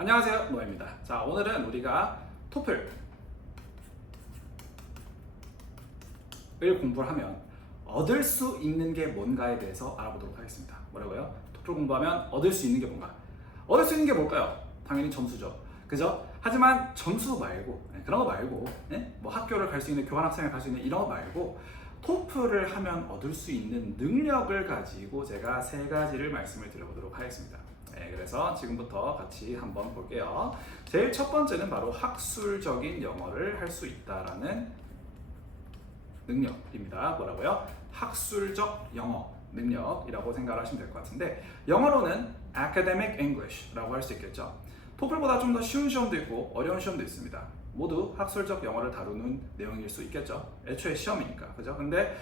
안녕하세요, 노아입니다. 자, 오늘은 우리가 토플을 공부를 하면 얻을 수 있는 게 뭔가에 대해서 알아보도록 하겠습니다. 뭐라고요? 토플 공부하면 얻을 수 있는 게 뭔가? 얻을 수 있는 게 뭘까요? 당연히 점수죠. 그죠? 하지만 점수 말고, 그런 거 말고, 뭐 학교를 갈 수 있는, 교환학생을 갈 수 있는 이런 거 말고 토플을 하면 얻을 수 있는 능력을 가지고 제가 세 가지를 말씀을 드려보도록 하겠습니다. 그래서 지금부터 같이 한번 볼게요. 제일 첫 번째는 바로 학술적인 영어를 할 수 있다라는 능력입니다. 뭐라고요? 학술적 영어 능력이라고 생각을 하시면 될 것 같은데, 영어로는 academic English라고 할 수 있겠죠. 토플보다 좀 더 쉬운 시험도 있고 어려운 시험도 있습니다. 모두 학술적 영어를 다루는 내용일 수 있겠죠. 애초에 시험이니까, 그죠? 근데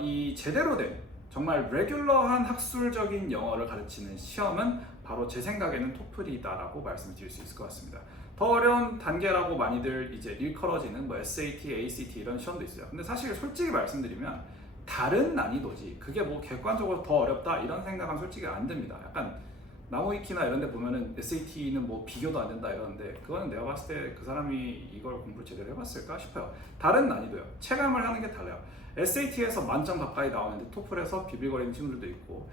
이 제대로 된 정말 레귤러한 학술적인 영어를 가르치는 시험은 바로 제 생각에는 토플이다라고 말씀드릴 수 있을 것 같습니다. 더 어려운 단계라고 많이들 이제 일컬어지는 뭐 SAT, ACT 이런 시험도 있어요. 근데 사실 솔직히 말씀드리면 다른 난이도지 그게 뭐 객관적으로 더 어렵다 이런 생각은 솔직히 안 듭니다. 약간 나무위키나 이런 데 보면은 SAT는 뭐 비교도 안 된다 이러는데, 그거는 내가 봤을 때 그 사람이 이걸 공부를 제대로 해봤을까 싶어요. 다른 난이도요. 체감을 하는 게 달라요. SAT에서 만점 가까이 나오는데 토플에서 비빌거리는 친구들도 있고,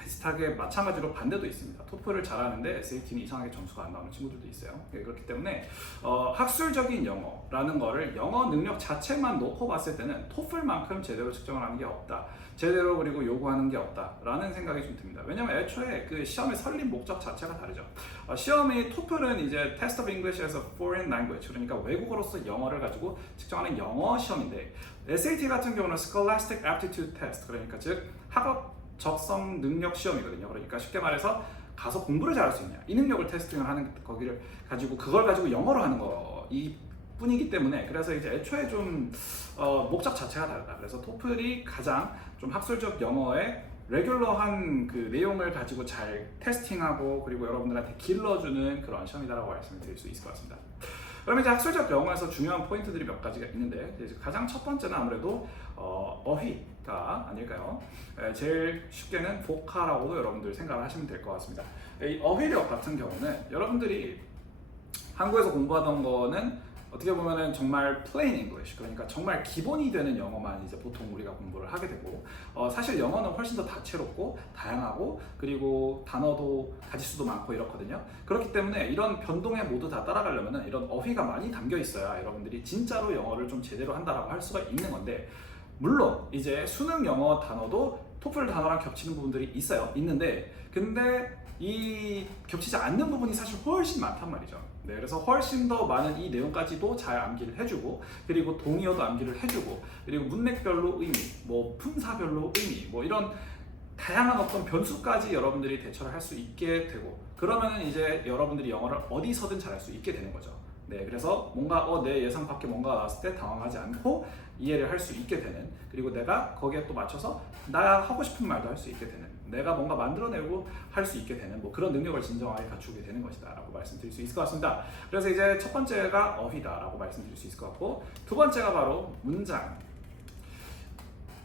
비슷하게 마찬가지로 반대도 있습니다. 토플을 잘하는데 SAT는 이상하게 점수가 안 나오는 친구들도 있어요. 그렇기 때문에 학술적인 영어라는 거를 영어 능력 자체만 놓고 봤을 때는 토플만큼 제대로 측정을 하는 게 없다. 제대로 그리고 요구하는 게 없다라는 생각이 좀 듭니다. 왜냐면 애초에 그 시험의 설립 목적 자체가 다르죠. 시험이 토플은 이제 Test of English에서 Foreign Language, 그러니까 외국어로서 영어를 가지고 측정하는 영어 시험인데, SAT 같은 경우는 Scholastic Aptitude Test, 그러니까 즉 학업 적성 능력 시험이거든요. 그러니까 쉽게 말해서 가서 공부를 잘할 수 있냐, 이 능력을 테스팅을 하는 거기를 가지고 그걸 가지고 영어로 하는 거 이 뿐이기 때문에, 그래서 이제 애초에 좀 목적 자체가 다르다. 그래서 토플이 가장 좀 학술적 영어의 레귤러한 그 내용을 가지고 잘 테스팅하고 그리고 여러분들한테 길러주는 그런 시험이다라고 말씀을 드릴 수 있을 것 같습니다. 그러면 이제 학술적 영어에서 중요한 포인트들이 몇 가지가 있는데, 가장 첫 번째는 아무래도 어휘가 아닐까요? 제일 쉽게는 보카라고도 여러분들 생각을 하시면 될 것 같습니다. 이 어휘력 같은 경우는 여러분들이 한국에서 공부하던 거는 어떻게 보면은 정말 plain English, 그러니까 정말 기본이 되는 영어만 이제 보통 우리가 공부를 하게 되고, 사실 영어는 훨씬 더 다채롭고 다양하고 그리고 단어도 가지수도 많고 이렇거든요. 그렇기 때문에 이런 변동에 모두 다 따라가려면은 이런 어휘가 많이 담겨 있어야 여러분들이 진짜로 영어를 좀 제대로 한다라고 할 수가 있는 건데, 물론 이제 수능 영어 단어도 토플 단어랑 겹치는 부분들이 있는데 근데 이 겹치지 않는 부분이 사실 훨씬 많단 말이죠. 그래서 훨씬 더 많은 이 내용까지도 잘 암기를 해주고, 그리고 동의어도 암기를 해주고, 그리고 문맥별로 의미, 뭐 품사별로 의미, 뭐 이런 다양한 어떤 변수까지 여러분들이 대처를 할 수 있게 되고, 그러면 이제 여러분들이 영어를 어디서든 잘할 수 있게 되는 거죠. 그래서 뭔가 내 예상 밖에 뭔가 나왔을 때 당황하지 않고 이해를 할 수 있게 되는, 그리고 내가 거기에 또 맞춰서 나 하고 싶은 말도 할 수 있게 되는, 내가 뭔가 만들어내고 할 수 있게 되는 뭐 그런 능력을 진정하게 갖추게 되는 것이다 라고 말씀드릴 수 있을 것 같습니다. 그래서 이제 첫 번째가 어휘다 라고 말씀드릴 수 있을 것 같고, 두 번째가 바로 문장.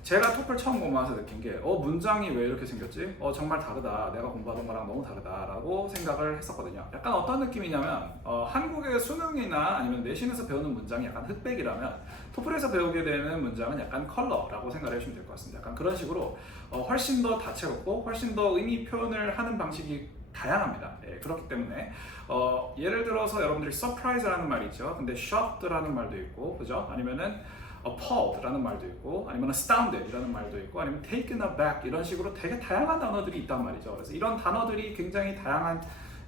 제가 토플 처음 공부하면서 느낀 게 문장이 왜 이렇게 생겼지? 정말 다르다. 내가 공부하던 거랑 너무 다르다 라고 생각을 했었거든요. 약간 어떤 느낌이냐면 한국의 수능이나 아니면 내신에서 배우는 문장이 약간 흑백이라면 토플에서 배우게 되는 문장은 약간 컬러라고 생각을 해주시면 될 것 같습니다. 약간 그런 식으로 훨씬 더 다채롭고 훨씬 더 의미 표현을 하는 방식이 다양합니다. 그렇기 때문에 예를 들어서 여러분들이 surprise라는 말이 있죠. 근데 shocked라는 말도 있고, 그죠? 아니면은 appalled라는 말도 있고, 아니면 astounded이라는 말도 있고, 아니면 taken aback 이런 식으로 되게 다양한 단어들이 있단 말이죠. 그래서 이런 단어들이 굉장히 다양한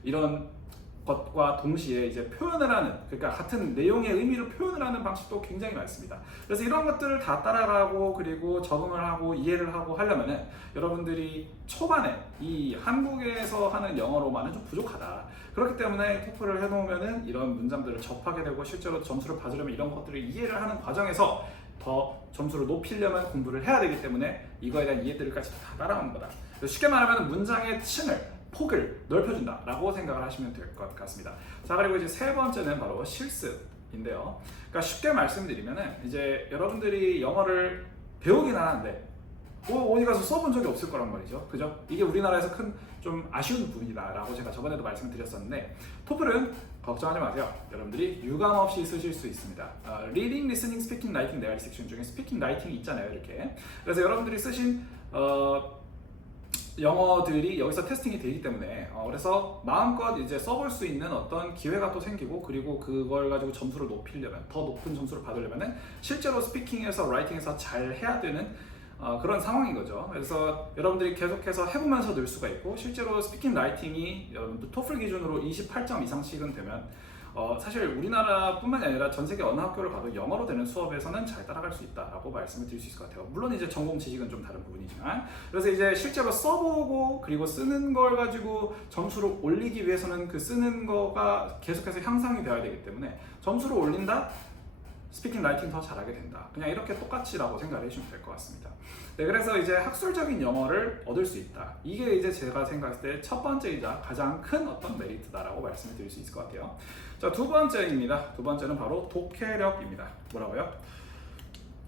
이런 것과 동시에 이제 표현을 하는, 그러니까 같은 내용의 의미를 표현을 하는 방식도 굉장히 많습니다. 그래서 이런 것들을 다 따라가고 그리고 적응을 하고 이해를 하고 하려면은 여러분들이 초반에 이 한국에서 하는 영어로만은 좀 부족하다. 그렇기 때문에 토플을 해놓으면은 이런 문장들을 접하게 되고 실제로 점수를 받으려면 이런 것들을 이해를 하는 과정에서 더 점수를 높이려면 공부를 해야 되기 때문에 이거에 대한 이해들까지 다 따라오는 거다. 쉽게 말하면 문장의 층을, 폭을 넓혀준다 라고 생각을 하시면 될 것 같습니다. 자, 그리고 이제 세 번째는 바로 실습인데요. 그러니까 쉽게 말씀드리면은 이제 여러분들이 영어를 배우긴 하는데 어디 가서 써본 적이 없을 거란 말이죠. 그죠? 이게 우리나라에서 큰 좀 아쉬운 부분이다라고 제가 저번에도 말씀을 드렸었는데 토플은 걱정하지 마세요. 여러분들이 유감 없이 쓰실 수 있습니다. Reading, Listening, Speaking, Writing 4가지 섹션 중에 Speaking, Writing이 있잖아요. 이렇게. 그래서 여러분들이 쓰신 영어들이 여기서 테스팅이 되기 때문에 그래서 마음껏 이제 써볼 수 있는 어떤 기회가 또 생기고 그리고 그걸 가지고 점수를 높이려면 더 높은 점수를 받으려면 실제로 스피킹에서 라이팅에서 잘 해야 되는 그런 상황인 거죠. 그래서 여러분들이 계속해서 해보면서 늘 수가 있고 실제로 스피킹 라이팅이 여러분들 토플 기준으로 28점 이상씩은 되면 사실 우리나라뿐만이 아니라 전 세계 어느 학교를 가도 영어로 되는 수업에서는 잘 따라갈 수 있다라고 말씀을 드릴 수 있을 것 같아요. 물론 이제 전공 지식은 좀 다른 부분이지만 그래서 이제 실제로 써보고 그리고 쓰는 걸 가지고 점수를 올리기 위해서는 그 쓰는 거가 계속해서 향상이 되어야 되기 때문에 점수를 올린다? 스피킹 라이팅 더 잘하게 된다. 그냥 이렇게 똑같이라고 생각을 해주시면 될 것 같습니다. 네, 그래서 이제 학술적인 영어를 얻을 수 있다. 이게 이제 제가 생각했을 때 첫 번째이자 가장 큰 어떤 메리트다라고 말씀을 드릴 수 있을 것 같아요. 자, 두 번째입니다. 두 번째는 바로 독해력입니다. 뭐라고요?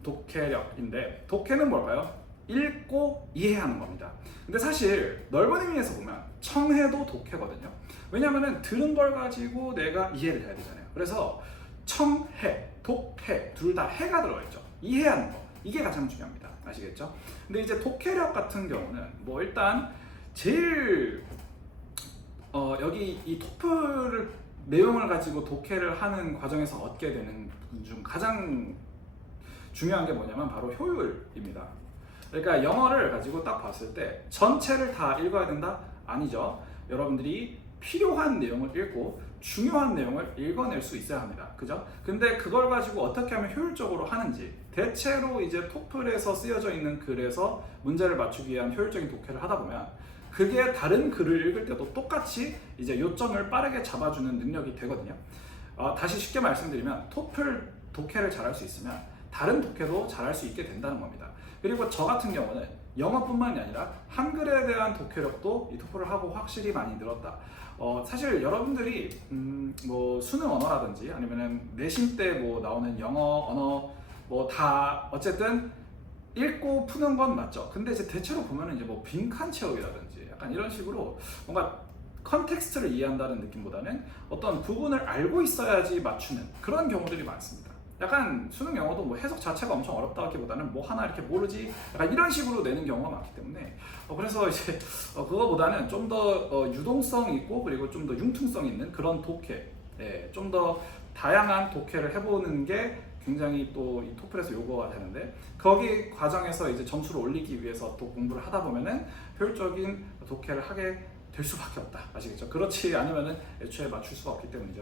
독해력인데 독해는 뭘까요? 읽고 이해하는 겁니다. 근데 사실 넓은 의미에서 보면 청해도 독해거든요. 왜냐하면 들은 걸 가지고 내가 이해를 해야 되잖아요. 그래서 청해, 독해 둘 다 해가 들어있죠. 이해하는 거 이게 가장 중요합니다. 아시겠죠? 근데 이제 독해력 같은 경우는 뭐 일단 제일 여기 이 토플을 내용을 가지고 독해를 하는 과정에서 얻게 되는 중 가장 중요한 게 뭐냐면 바로 효율입니다. 그러니까 영어를 가지고 딱 봤을 때 전체를 다 읽어야 된다? 아니죠. 여러분들이 필요한 내용을 읽고 중요한 내용을 읽어낼 수 있어야 합니다. 그죠? 근데 그걸 가지고 어떻게 하면 효율적으로 하는지 대체로 이제 토플에서 쓰여져 있는 글에서 문제를 맞추기 위한 효율적인 독해를 하다 보면 그게 다른 글을 읽을 때도 똑같이 이제 요점을 빠르게 잡아주는 능력이 되거든요. 다시 쉽게 말씀드리면 토플 독해를 잘할 수 있으면 다른 독해도 잘할 수 있게 된다는 겁니다. 그리고 저 같은 경우는 영어뿐만이 아니라 한글에 대한 독해력도 이 토플을 하고 확실히 많이 늘었다. 사실 여러분들이 뭐 수능 언어라든지 아니면은 내신 때 뭐 나오는 영어 언어 뭐 다 어쨌든 읽고 푸는 건 맞죠. 근데 이제 대체로 보면은 이제 뭐 빈칸 채우기라든지 약간 이런 식으로 뭔가 컨텍스트를 이해한다는 느낌보다는 어떤 부분을 알고 있어야지 맞추는 그런 경우들이 많습니다. 약간 수능 영어도 뭐 해석 자체가 엄청 어렵다 하기보다는 뭐 하나 이렇게 모르지 약간 이런 식으로 내는 경우가 많기 때문에 그래서 이제 그거보다는 좀 더 유동성 있고 그리고 좀 더 융통성 있는 그런 독해, 좀 더 다양한 독해를 해보는 게 굉장히 또 이 토플에서 요구가 되는데 거기 과정에서 이제 점수를 올리기 위해서 또 공부를 하다 보면은 효율적인 독해를 하게 될 수밖에 없다. 아시겠죠? 그렇지 않으면은 애초에 맞출 수가 없기 때문이죠.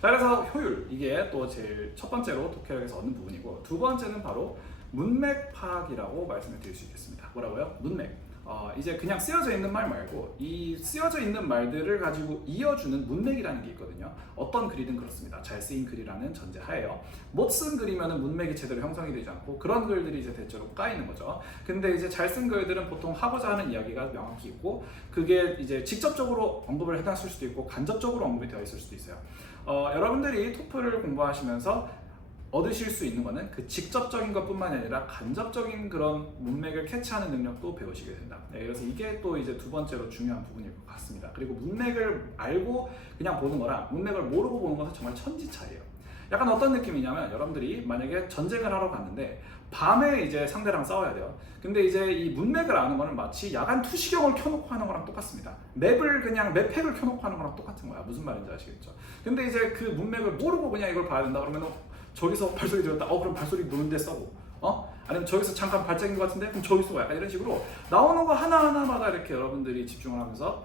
자, 그래서 효율 이게 또 제일 첫 번째로 독해력에서 얻는 부분이고 두 번째는 바로 문맥 파악이라고 말씀을 드릴 수 있겠습니다. 뭐라고요? 문맥. 이제 그냥 쓰여져 있는 말 말고 이 쓰여져 있는 말들을 가지고 이어주는 문맥이라는 게 있거든요. 어떤 글이든 그렇습니다. 잘 쓰인 글이라는 전제하에요. 못 쓴 글이면은 문맥이 제대로 형성이 되지 않고 그런 글들이 이제 대체로 까이는 거죠. 근데 이제 잘 쓴 글들은 보통 하고자 하는 이야기가 명확히 있고 그게 이제 직접적으로 언급을 해놨을 수도 있고 간접적으로 언급이 되어 있을 수도 있어요. 여러분들이 토플을 공부하시면서 얻으실 수 있는 거는 그 직접적인 것뿐만이 아니라 간접적인 그런 문맥을 캐치하는 능력도 배우시게 된다. 그래서 이게 또 이제 두 번째로 중요한 부분일 것 같습니다. 그리고 문맥을 알고 그냥 보는 거랑 문맥을 모르고 보는 것은 정말 천지 차이예요. 약간 어떤 느낌이냐면 여러분들이 만약에 전쟁을 하러 갔는데 밤에 이제 상대랑 싸워야 돼요. 근데 이제 이 문맥을 아는 거는 마치 야간 투시경을 켜놓고 하는 거랑 똑같습니다. 맵을 그냥 맵팩을 켜놓고 하는 거랑 똑같은 거야. 무슨 말인지 아시겠죠? 근데 이제 그 문맥을 모르고 그냥 이걸 봐야 된다 그러면 저기서 발소리 들었다. 그럼 발소리 노는데 써고. 아니면 저기서 잠깐 발작인 것 같은데 그럼 저기 쏘고 약간 이런 식으로 나오는 거 하나하나마다 이렇게 여러분들이 집중을 하면서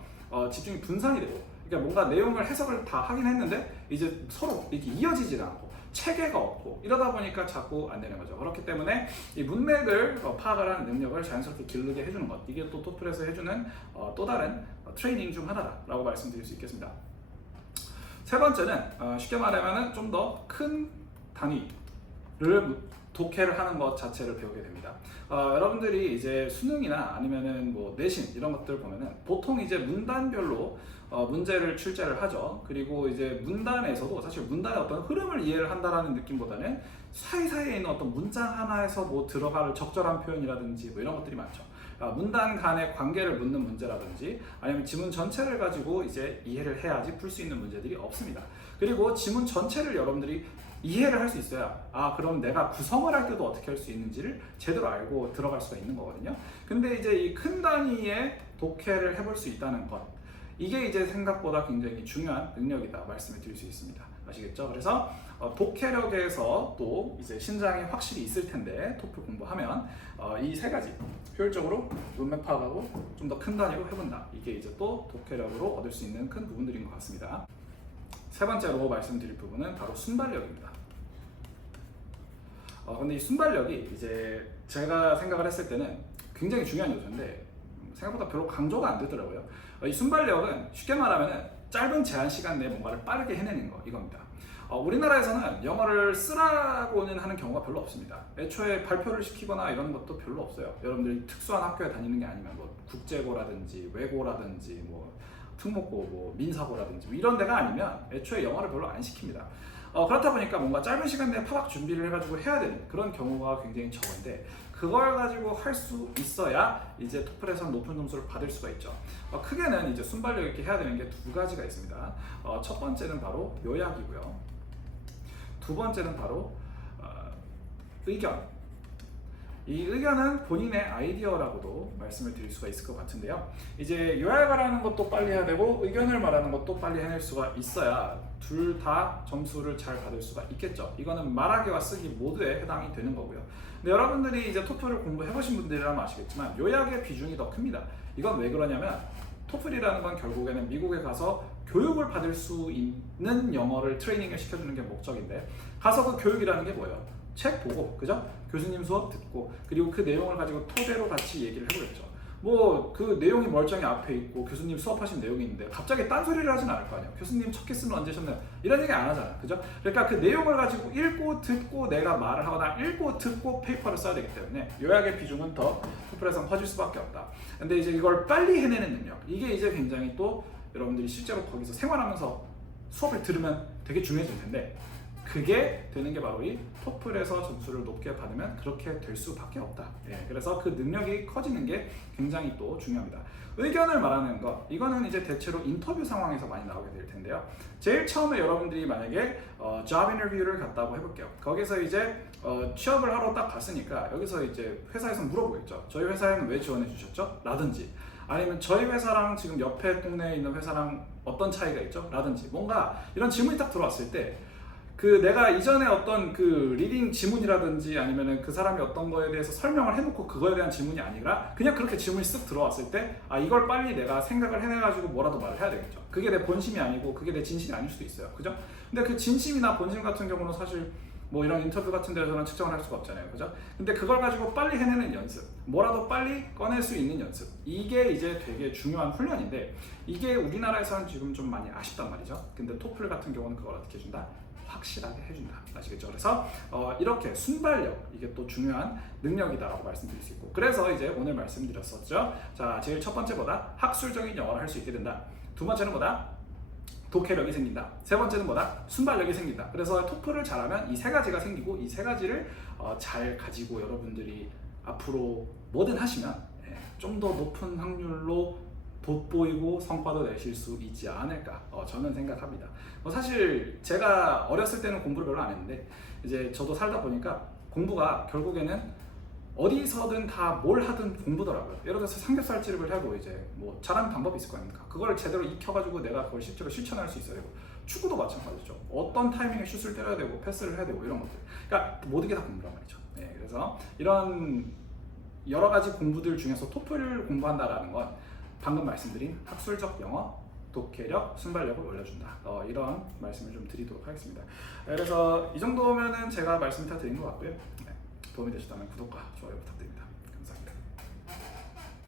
집중이 분산이 되고 그러니까 뭔가 내용을 해석을 다 하긴 했는데 이제 서로 이렇게 이어지지 않고 체계가 없고 이러다 보니까 자꾸 안 되는 거죠. 그렇기 때문에 이 문맥을 파악을 하는 능력을 자연스럽게 기르게 해주는 것 이게 또 토플에서 해주는 또 다른 트레이닝 중 하나라고 말씀드릴 수 있겠습니다. 세 번째는 쉽게 말하면 좀 더 큰 단위를 독해를 하는 것 자체를 배우게 됩니다. 여러분들이 이제 수능이나 아니면은 뭐 내신 이런 것들 보면은 보통 이제 문단별로 문제를 출제를 하죠. 그리고 이제 문단에서도 사실 문단의 어떤 흐름을 이해를 한다라는 느낌보다는 사이사이에 있는 어떤 문장 하나에서 뭐 들어갈 적절한 표현이라든지 뭐 이런 것들이 많죠. 문단 간의 관계를 묻는 문제라든지 아니면 지문 전체를 가지고 이제 이해를 해야지 풀 수 있는 문제들이 없습니다. 그리고 지문 전체를 여러분들이 이해를 할 수 있어야 그럼 내가 구성을 할 때도 어떻게 할 수 있는지를 제대로 알고 들어갈 수가 있는 거거든요. 근데 이제 이 큰 단위의 독해를 해볼 수 있다는 것, 이게 이제 생각보다 굉장히 중요한 능력이다 말씀을 드릴 수 있습니다. 아시겠죠? 그래서 독해력에서 또 이제 신장이 확실히 있을 텐데 토플 공부하면 이 세 가지 효율적으로 문맥 파악하고 좀 더 큰 단위로 해본다. 이게 이제 또 독해력으로 얻을 수 있는 큰 부분들인 것 같습니다. 세 번째로 말씀드릴 부분은 바로 순발력입니다. 근데 이 순발력이 이제 제가 생각을 했을 때는 굉장히 중요한 요소인데 생각보다 별로 강조가 안 되더라고요. 이 순발력은 쉽게 말하면 짧은 제한 시간 내에 뭔가를 빠르게 해내는 거, 이겁니다. 우리나라에서는 영어를 쓰라고는 하는 경우가 별로 없습니다. 애초에 발표를 시키거나 이런 것도 별로 없어요. 여러분들이 특수한 학교에 다니는 게 아니면 뭐 국제고라든지 외고라든지 뭐 특목고, 뭐 민사고라든지 뭐 이런 데가 아니면 애초에 영어를 별로 안 시킵니다. 그렇다 보니까 뭔가 짧은 시간 내에 파악 준비를 해가지고 해야 되는 그런 경우가 굉장히 적은데 그걸 가지고 할 수 있어야 이제 토플에서 높은 점수를 받을 수가 있죠. 크게는 이제 순발력 있게 해야 되는 게 두 가지가 있습니다. 첫 번째는 바로 요약이고요. 두 번째는 바로 의견. 이 의견은 본인의 아이디어라고도 말씀을 드릴 수가 있을 것 같은데요. 이제 요약을 하는 것도 빨리 해야 되고 의견을 말하는 것도 빨리 해낼 수가 있어야 둘 다 점수를 잘 받을 수가 있겠죠. 이거는 말하기와 쓰기 모두에 해당이 되는 거고요. 근데 여러분들이 이제 토플을 공부해보신 분들이라면 아시겠지만 요약의 비중이 더 큽니다. 이건 왜 그러냐면 토플이라는 건 결국에는 미국에 가서 교육을 받을 수 있는 영어를 트레이닝을 시켜주는 게 목적인데 가서 그 교육이라는 게 뭐예요? 책 보고, 그죠? 교수님 수업 듣고, 그리고 그 내용을 가지고 토대로 같이 얘기를 해보겠죠. 뭐 그 내용이 멀쩡히 앞에 있고 교수님 수업하신 내용이 있는데 갑자기 딴소리를 하진 않을 거 아니에요. 교수님 첫 키스는 언제 셨나요? 이런 얘기 안 하잖아, 그죠? 그러니까 그 내용을 가지고 읽고 듣고 내가 말을 하거나 읽고 듣고 페이퍼를 써야 되기 때문에 요약의 비중은 더 토플에서는 커질 수밖에 없다. 근데 이제 이걸 빨리 해내는 능력, 이게 이제 굉장히 또 여러분들이 실제로 거기서 생활하면서 수업을 들으면 되게 중요해질 텐데 그게 되는 게 바로 이 토플에서 점수를 높게 받으면 그렇게 될 수밖에 없다. 그래서 그 능력이 커지는 게 굉장히 또 중요합니다. 의견을 말하는 것, 이거는 이제 대체로 인터뷰 상황에서 많이 나오게 될 텐데요. 제일 처음에 여러분들이 만약에 job interview를 갔다고 해볼게요. 거기서 이제 취업을 하러 딱 갔으니까 여기서 이제 회사에서 물어보겠죠. 저희 회사에는 왜 지원해 주셨죠? 라든지 아니면 저희 회사랑 지금 옆에 동네에 있는 회사랑 어떤 차이가 있죠? 라든지 뭔가 이런 질문이 딱 들어왔을 때 그 내가 이전에 어떤 그 리딩 지문이라든지 아니면은 그 사람이 어떤 거에 대해서 설명을 해놓고 그거에 대한 질문이 아니라 그냥 그렇게 질문이 쓱 들어왔을 때 이걸 빨리 내가 생각을 해내가지고 뭐라도 말을 해야 되겠죠. 그게 내 본심이 아니고 그게 내 진심이 아닐 수도 있어요, 그죠? 근데 그 진심이나 본심 같은 경우는 사실 뭐 이런 인터뷰 같은 데서는 측정을 할 수가 없잖아요, 그죠? 근데 그걸 가지고 빨리 해내는 연습, 뭐라도 빨리 꺼낼 수 있는 연습, 이게 이제 되게 중요한 훈련인데 이게 우리나라에서는 지금 좀 많이 아쉽단 말이죠. 근데 토플 같은 경우는 그걸 어떻게 해준다? 확실하게 해준다. 아시겠죠? 그래서 이렇게 순발력, 이게 또 중요한 능력이다라고 말씀드릴 수 있고, 그래서 이제 오늘 말씀드렸었죠. 자, 제일 첫 번째보다 학술적인 영어를 할 수 있게 된다. 두 번째는 뭐다? 독해력이 생긴다. 세 번째는 뭐다? 순발력이 생긴다. 그래서 토플을 잘하면 이 세 가지가 생기고 이 세 가지를 잘 가지고 여러분들이 앞으로 뭐든 하시면 좀 더 높은 확률로 돋보이고 성과도 내실 수 있지 않을까 저는 생각합니다. 사실 제가 어렸을 때는 공부를 별로 안 했는데 이제 저도 살다 보니까 공부가 결국에는 어디서든 다 뭘 하든 공부더라고요. 예를 들어서 삼겹살집을 하고 이제 뭐 잘하는 방법이 있을 거 아닙니까? 그걸 제대로 익혀가지고 내가 그걸 실제로 실천할 수 있어야 되고, 축구도 마찬가지죠. 어떤 타이밍에 슛을 때려야 되고 패스를 해야 되고 이런 것들. 그러니까 모든 게 다 공부란 말이죠. 그래서 이런 여러 가지 공부들 중에서 토플을 공부한다라는 건 방금 말씀드린 학술적 영어, 독해력, 순발력을 올려준다. 이런 말씀을 좀 드리도록 하겠습니다. 그래서 이 정도면은 제가 말씀을 다 드린 것 같고요. 도움이 되셨다면 구독과 좋아요 부탁드립니다.